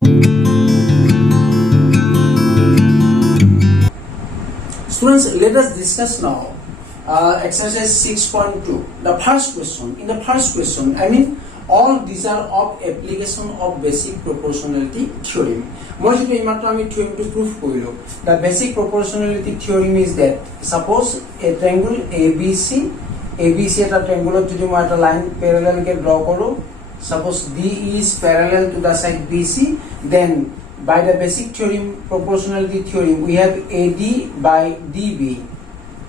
Students, let us discuss now exercise 6.2. The first question. In the first question, all these are of application of basic proportionality theorem. Moi jeto imato ami theorem to prove koilo. The basic proportionality theorem is that suppose a triangle ABC eta triangle jodi moi eta line parallel ke draw koro. Suppose D is parallel to the side BC, then by the basic theorem, proportionality theorem, we have AD by DB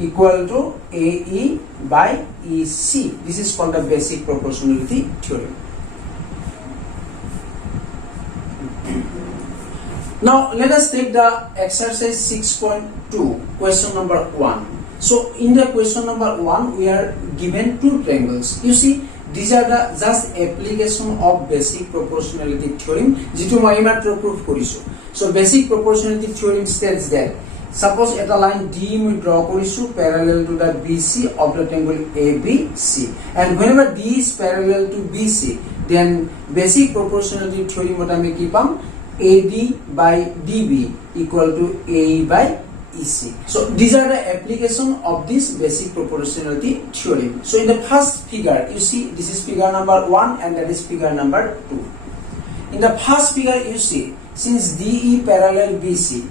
equal to AE by EC. This is called the basic proportionality theorem. Now let us take the exercise 6.2, question number 1. So in the question number 1, we are given two triangles. You see, these are the just application of basic proportionality theorem. Jitu moi matro proof korisu. So basic proportionality theorem states that suppose at a line D we draw korisu parallel to the BC of the triangle ABC, and whenever D is parallel to BC, then basic proportionality theorem what I keep on AD by DB equal to AE by EC. So these are the application of this basic proportionality theorem. So in the first figure, you see this is figure number 1 and that is figure number 2. In the first figure, you see since DE parallel BC,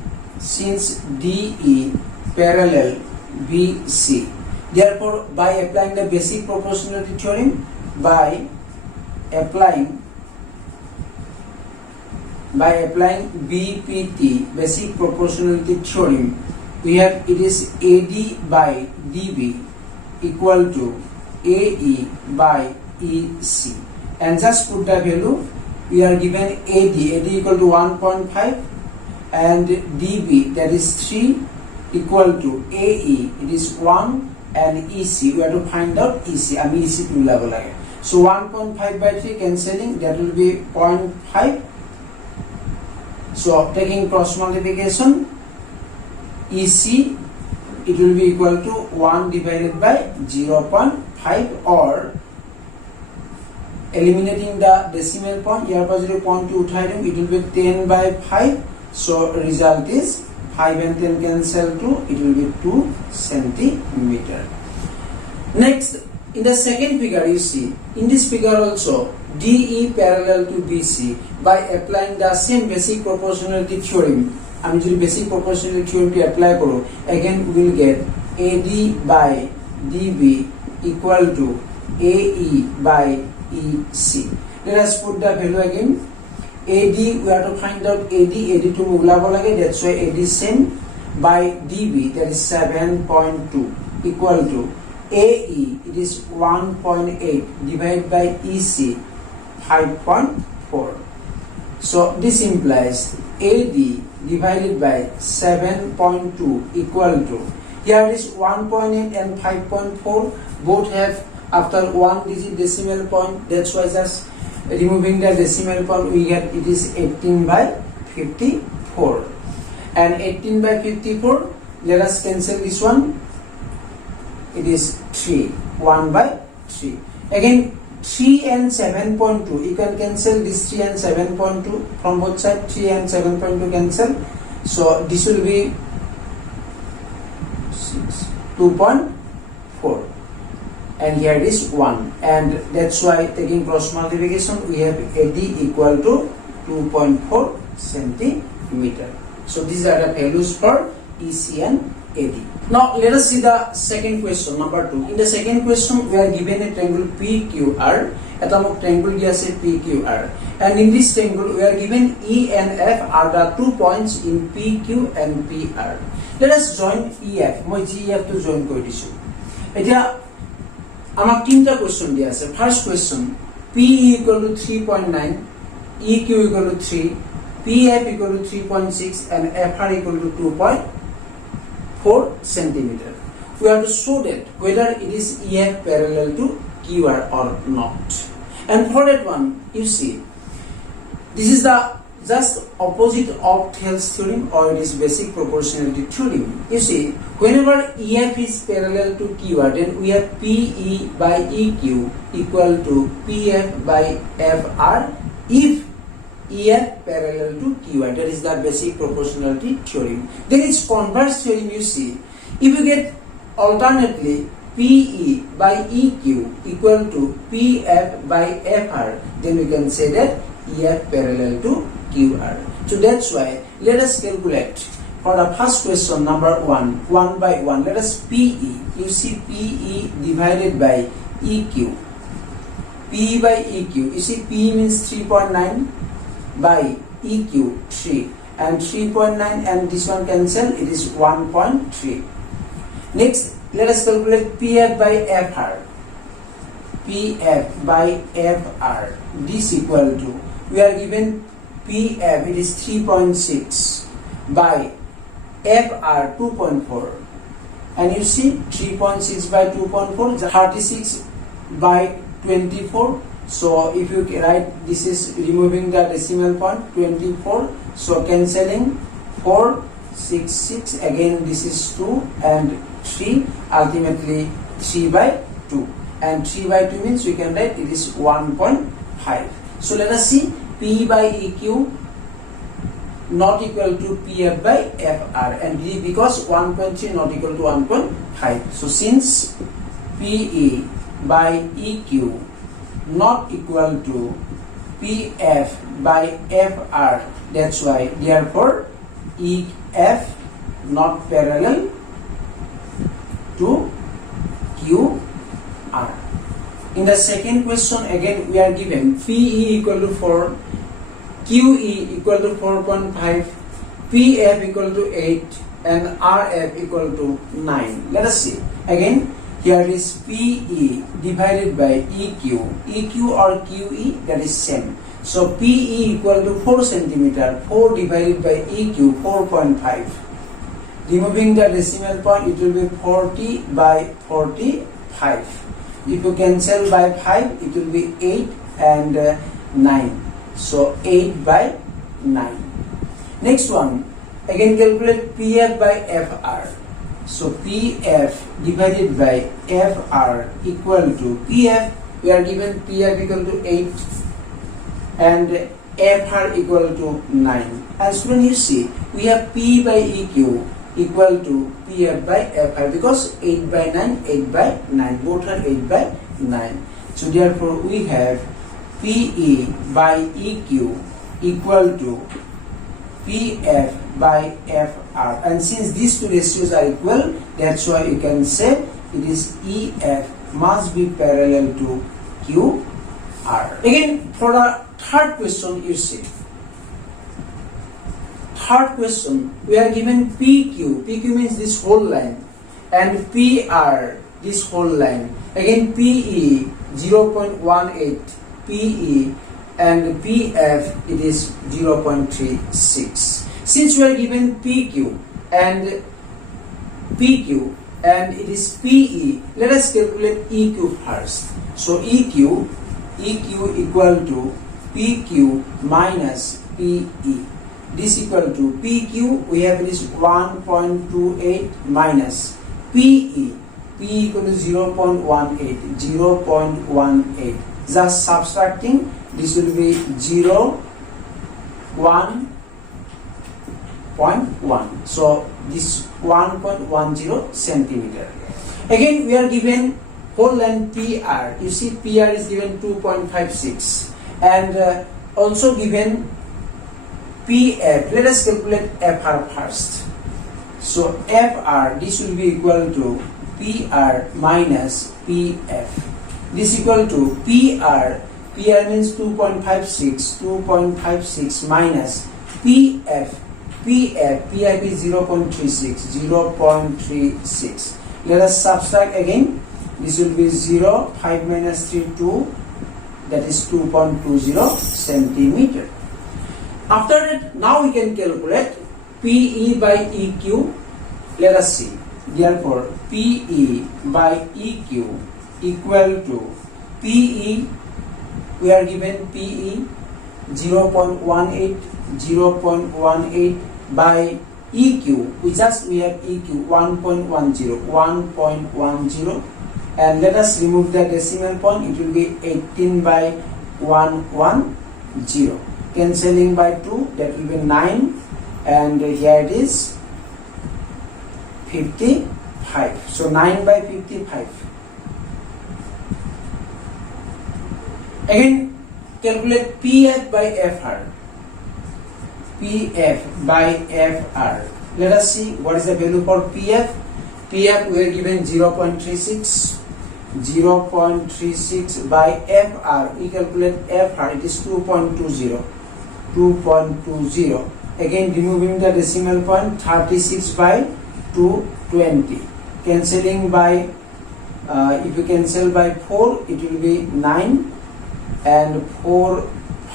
therefore by applying the basic proportionality theorem, by applying BPT, basic proportionality theorem, we have it is AD by DB equal to AE by EC, and just put the value. We are given AD equal to 1.5 and DB that is 3 equal to AE, it is 1, and EC we have to find out EC. I mean EC to level again. So 1.5 by 3 cancelling, that will be 0.5. So taking cross multiplication, EC it will be equal to 1 divided by 0.5, or eliminating the decimal point, here positive point to uthai, it will be 10 by 5. So result is 5 and 10 cancel 2, it will be 2 centimeter. Next, in the second figure, you see in this figure also DE parallel to BC, by applying the same basic proportionality theorem. আমি যদি basic proportionality theorem to apply koro, again we will get AD by DB equal to AE by EC. Let us put the value again. AD we have to find out AD to mulabo lage, that's why AD same, by DB that is 7.2 equal to AE it is 1.8 divided by EC 5.4. So this implies AD divided by 7.2 equal to, here is 1.8 and 5.4, both have after 1 digit decimal point, that's why just removing the decimal point we get it is 18 by 54, and 18 by 54, let us cancel this one, it is 3, 1 by 3. Again 3 and 7.2, you can cancel this 3 and 7.2 from both sides, 3 and 7.2 cancel, so this will be 2.4, and here it is 1, and that's why taking cross multiplication we have AD equal to 2.4 centimeter. So these are the values for EC and AD. Now let us see the second question, number 2. In the second question, we are given a triangle PQR. Atomok triangle is PQR, and in this triangle we are given E and F are the 2 points in PQ and PR. Let us join EF. Moi GEF to join kori disu. Etia amak tinta question dia ase. First question, PE equal to 3.9, EQ equal to 3, PF equal to 3.6, and FR equal to 2.4 centimeter. We have to show that whether it is EF parallel to QR or not. And for that one, you see, this is the just opposite of Thales theorem, or it is basic proportionality theorem. You see, whenever EF is parallel to QR, then we have PE by EQ equal to PF by FR if EF parallel to QI. That is the basic proportionality theorem. There is converse theorem, you see. If you get alternately PE by EQ equal to PF by FR, then we can say that EF parallel to QR. So that's why let us calculate for the first question, number 1, 1 by 1. Let us PE. You see PE divided by EQ. P by EQ. You see P means 3.9 by EQ 3, and 3.9 and this one cancel, it is 1.3. Next, let us calculate PF by FR. PF by FR. This equal to, we are given PF, it is 3.6 by FR 2.4. And you see 3.6 by 2.4, 36 by 24. So if you write, this is removing the decimal point, 24. So cancelling 4, 6, 6. Again this is 2 and 3. Ultimately 3 by 2. And 3 by 2 means we can write it is 1.5. So let us see P by EQ not equal to PF by FR, and because 1.3 not equal to 1.5. So since PE by EQ not equal to PF by FR, that's why therefore EF not parallel to QR. In the second question again we are given PE equal to 4, QE equal to 4.5, PF equal to 8 and RF equal to 9. Let us see. Again here is PE divided by EQ. EQ or QE, that is same. So PE equal to 4 centimeter. 4 divided by EQ 4.5. Removing the decimal point, it will be 40 by 45. If you cancel by 5, it will be 8 and 9. So 8 by 9. Next one, again calculate PF by FR. So PF divided by FR equal to PF, we are given PF equal to 8 and FR equal to 9. As when you see, we have P by EQ equal to PF by FR, because 8 by 9, 8 by 9, both are 8 by 9. So therefore we have PE by EQ equal to PF by FR, and since these two ratios are equal, that's why you can say it is EF must be parallel to QR. Again for the third question, you see third question we are given PQ. PQ means this whole line, and PR this whole line. Again PE 0.18, PE and PF it is 0.36. Since we are given PQ and it is PE, let us calculate EQ first. So EQ equal to PQ minus PE. This equal to PQ, we have this 1.28 minus PE. PE equal to 0.18. Just subtracting, this will be 1.1. So this 1.10 centimeter. Again we are given whole length PR. You see PR is given 2.56 and also given PF. Let us calculate FR first. So FR, this will be equal to PR minus PF. This equal to PR. PR means 2.56 minus PF. PF is 0.36. Let us subtract again. This will be 0, 5 minus 3, 2. That is 2.20 centimeter. After that, now we can calculate PE by EQ. Let us see. Therefore, PE by EQ equal to PE, we are given PE 0.18 by EQ, we have EQ 1.10, and let us remove the decimal point, it will be 18 by 110. cancelling by 2, that will be 9, and here it is 55. So 9 by 55. Again, calculate PF by FR. PF by FR. Let us see what is the value for PF. PF we are given 0.36. 0.36 by FR. We calculate FR. It is 2.20. 2.20. Again, removing the decimal point. 36 by 220. Cancelling by if you cancel by 4, it will be 9, and 4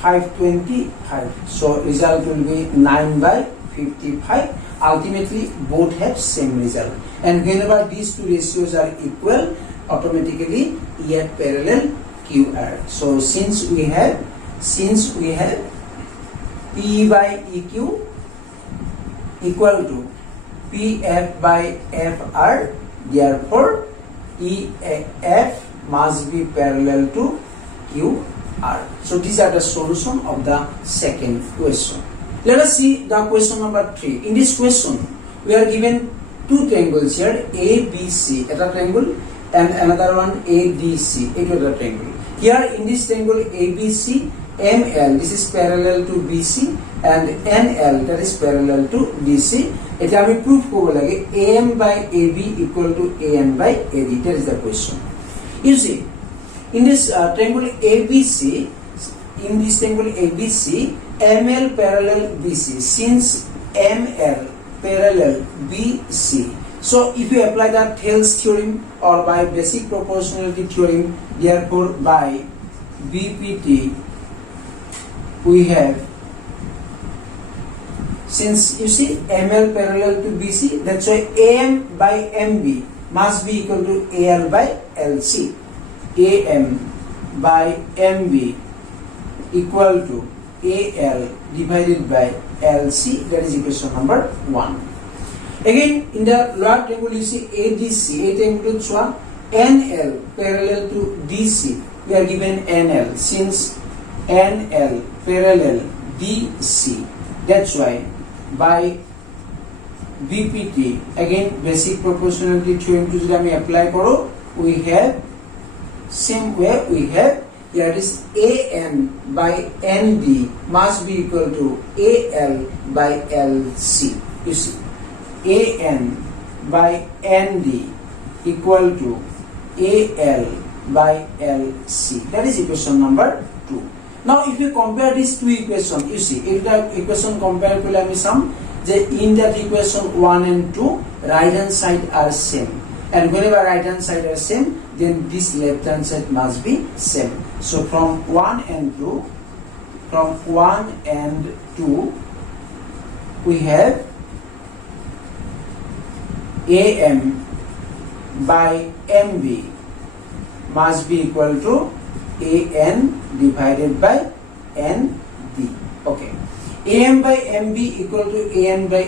525. So result will be 9 by 55. Ultimately, both have same result. And whenever these two ratios are equal, automatically EF parallel QR. So since we have P by EQ equal to PF by FR, therefore EF must be parallel to QR. So these are the solution of the second question. Let us see the question number 3. In this question, we are given two triangles here, ABC, a triangle, and another one ADC, another triangle. Here in this triangle ABC, ML, this is parallel to BC, and NL, that is parallel to DC. It will be proof AM by AB equal to AN by AD. That is the question. You see, in this triangle ABC, ML parallel BC. Since ML parallel BC, so if you apply the Thales theorem or by basic proportionality theorem, therefore by BPT we have, since you see ML parallel to BC, that's why AM by MB must be equal to AL by LC. AM by MB equal to AL divided by LC. That is equation number 1. Again, in the lower triangle you see ADC. A triangle NL parallel to DC. We are given NL. Since NL parallel DC, that's why by BPT, again basic proportionality theorem to jodi ami apply koro, we have same way we have here is AN by ND must be equal to AL by LC. You see, AN by ND equal to AL by LC. That is equation number 2. Now, if you compare these two equations, you see, if the equation compare with some, in that equation 1 and 2, right hand side are same. And whenever right hand side are same, then this left hand side must be same. So from 1 and 2, we have AM by MB must be equal to AN divided by ND. Okay. AM by MB equal to AN by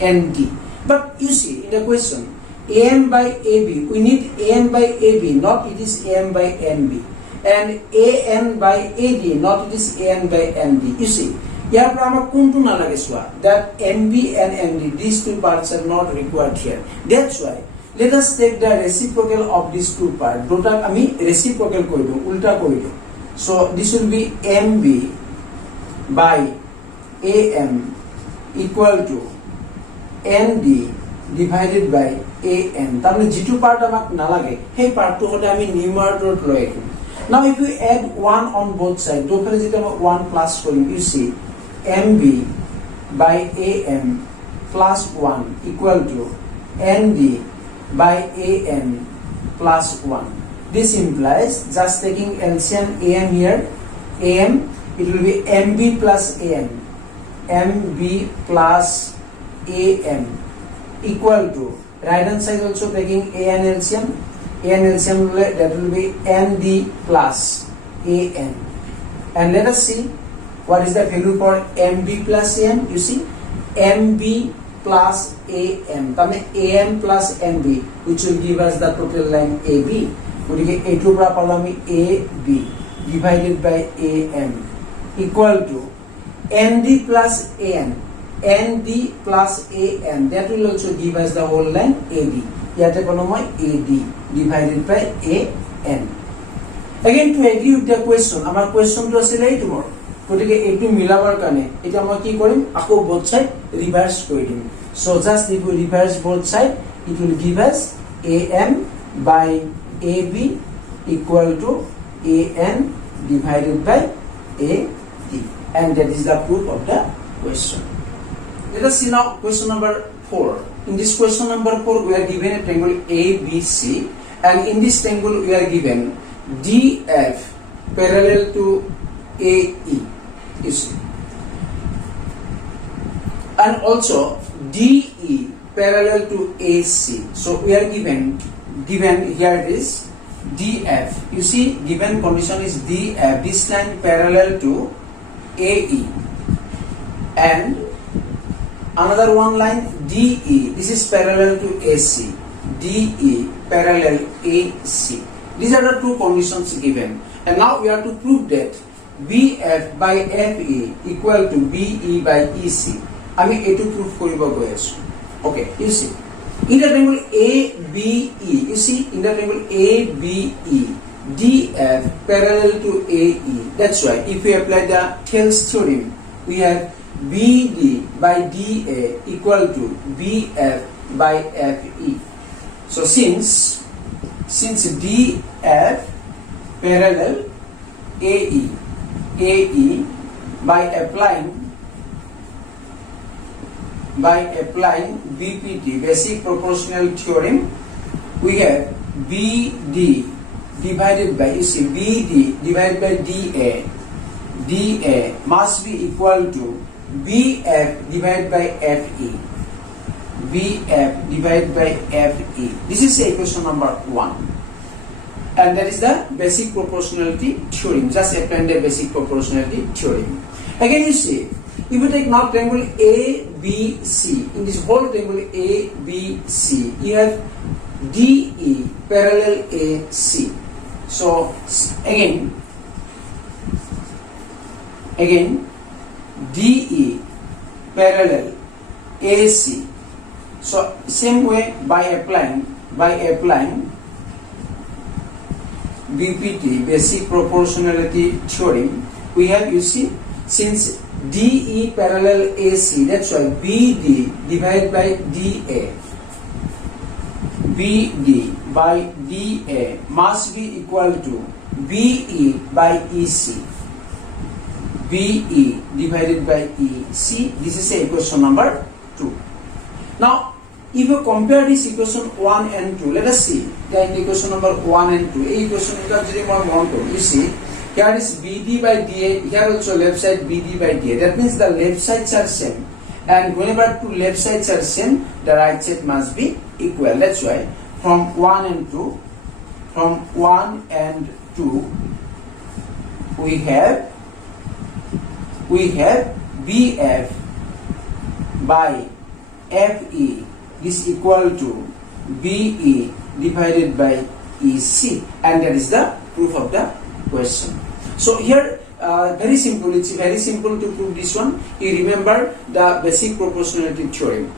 ND. But you see, in the question, AM by AB, we need AM by AB, not it is AM by NB. And AN by AD, not it is AN by ND. You see, here that MB and ND, these two parts are not required here. That's why, let us take the reciprocal of these two parts. Reciprocal ulta korido. So this will be MB by AM equal to ND divided by AN. তাহলে যেটো part আমাক নালাগে সেই পার্টটো হতে আমি নিউমারেটৰত লৈ আহিম. Now if we add 1 on both sides, দুফালে যেটা 1 plus Karim, you see MB by AM plus 1 equal to ND by AN plus 1. This implies, just taking LCM AM here, AM, it will be MB plus AM, MB plus AM equal to, right hand side also taking AN LCM, that will be ND plus AN. And let us see what is the value for MB plus AM. You see, MB plus AM, AM plus MB, which will give us the total line AB. AB divided by AM equal to ND plus AN. ND plus AN, that will also give us the whole line AD. Yate kono moi AD divided by AN. Again, to agree with the question, our question to asile ei tomorrow. Gotike etu milabar kane eta moi ki korim ako both side reverse kori dim. So just if we reverse both side, it will give us AM by AB equal to AN divided by AD, and that is the proof of the question. Let us see now question number 4. In this question number 4, we are given a triangle ABC, and in this triangle we are given DF parallel to AE, you see, and also DE parallel to AC. So we are given here it is DF. You see, given condition is DF, this line parallel to AE, and another one line DE, this is parallel to AC. DE parallel AC. These are the two conditions given, and now we have to prove that BF by FE equal to BE by EC. I mean, A to prove koribo goi asu. Okay, you see, in the triangle ABE, you see, in the triangle ABE, DF parallel to AE. That's why if we apply the Thales theorem, we have BD by DA equal to BF by FE. So since DF parallel AE by applying BPT, basic proportional theorem, we have BD divided by, you see, BD divided by DA must be equal to BF divided by FE. BF divided by FE. This is equation number 1. And that is the basic proportionality theorem. Just apply the basic proportionality theorem. Again, you see, if you take now triangle ABC, in this whole triangle ABC, you have DE parallel AC. So again DE parallel AC. So same way, by applying BPT, basic proportionality theorem, we have, you see, since DE parallel AC, that's why BD divided by DA, BD by DA must be equal to BE by EC, BE divided by EC. This is equation number 2. Now, if you compare this equation 1 and 2, let us see the equation number 1 and 2. Equation number 1, you see, here is BD by DA, here also left side BD by DA. That means the left sides are same, and whenever two left sides are same, the right side must be equal. That's why from 1 and 2, we have BF by FE is equal to BE divided by EC, and that is the proof of the question. So here, very simple. It's very simple to prove this one. You remember the basic proportionality theorem,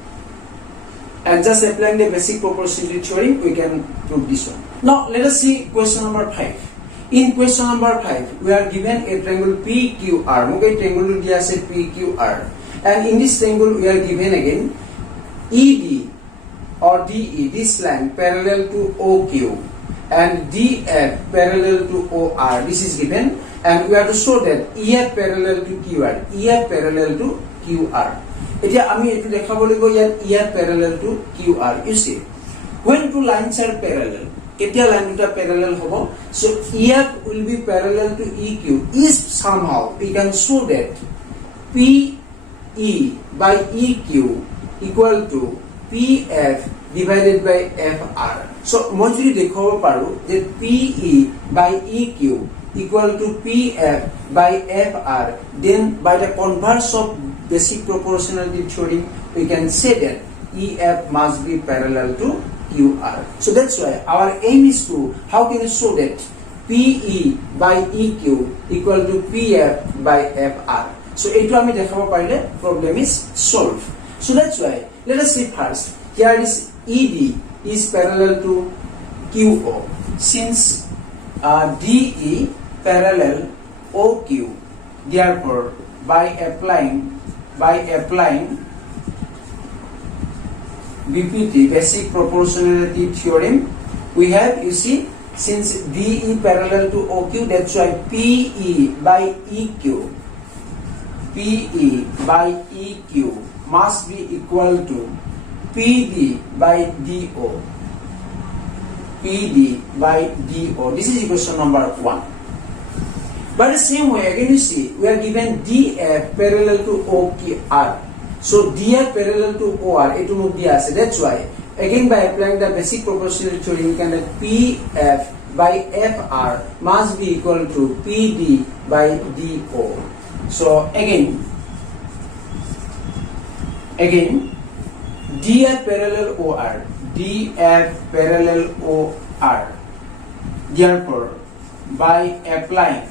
and just applying the basic proportionality theorem, we can prove this one. Now let us see question number 5. In question number 5, we are given a triangle PQR. Okay, triangle dia ase PQR, and in this triangle we are given again ED or DE, this line parallel to OQ, and DF parallel to OR. This is given, and we have to show that EF parallel to QR, EF parallel to QR. Etia ami etu dekhabo lagibo yat EF parallel to QR. You see, when two lines are parallel, ketia line duta parallel hobo, so EF will be parallel to EQ. If somehow we can show that PE by EQ equal to PF divided by FR. So moi jodi dekhabo paru that PE by EQ equal to PF by FR, then by the converse of basic proportionality theorem, we can say that EF must be parallel to QR. So that's why our aim is to, how can you show that PE by EQ equal to PF by FR. So etu ami dekhabo parile problem is solved. So that's why let us see first. Here is ED is parallel to QO. Since DE parallel OQ, therefore by applying BPT, basic proportionality theorem, we have, you see, since DE parallel to OQ, that's why PE by EQ must be equal to PD by DO. This is equation number 1. But the same way, again you see, we are given DF parallel to OR. So DF parallel to OR, it will be as. That's why, again by applying the basic proportionality theorem, you can write PF by FR must be equal to PD by DO. So again, DF parallel OR, therefore by applying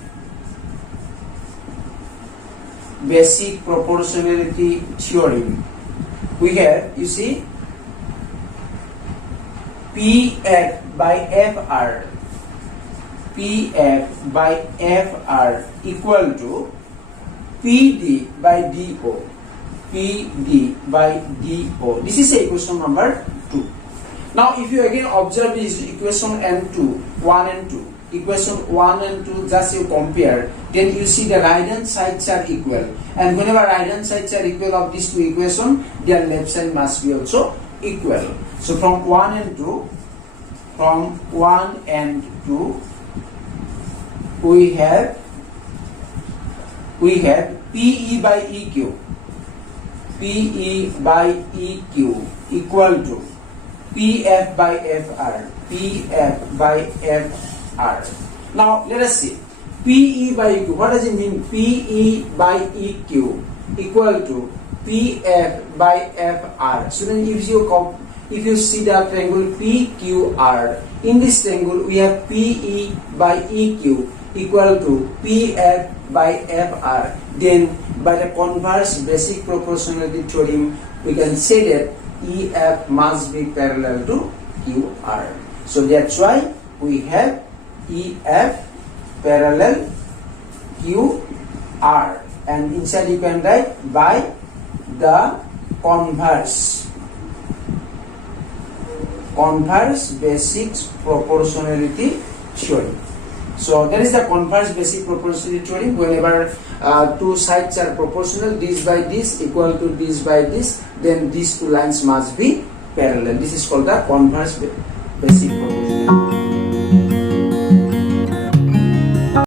basic proportionality theorem, we have, you see, PF by FR equal to PD by DO. This is equation number 2. Now if you again observe this equation N2, 1 and 2, equation 1 and 2, just you compare, then you see the right hand sides are equal, and whenever right hand sides are equal of these two equations, their left side must be also equal. So from 1 and 2, we have PE by EQ equal to PF by FR. Now let us see PE by EQ. What does it mean? PE by EQ equal to PF by FR. So then if you see the triangle PQR, in this triangle we have PE by EQ equal to PF by FR. Then by the converse basic proportionality theorem, we can say that EF must be parallel to QR. So that's why we have EF parallel QR, and inside you can write by the converse basic proportionality theorem. So that is the converse basic proportionality theorem. Whenever two sides are proportional, this by this equal to this by this, then these two lines must be parallel. This is called the converse basic proportionality.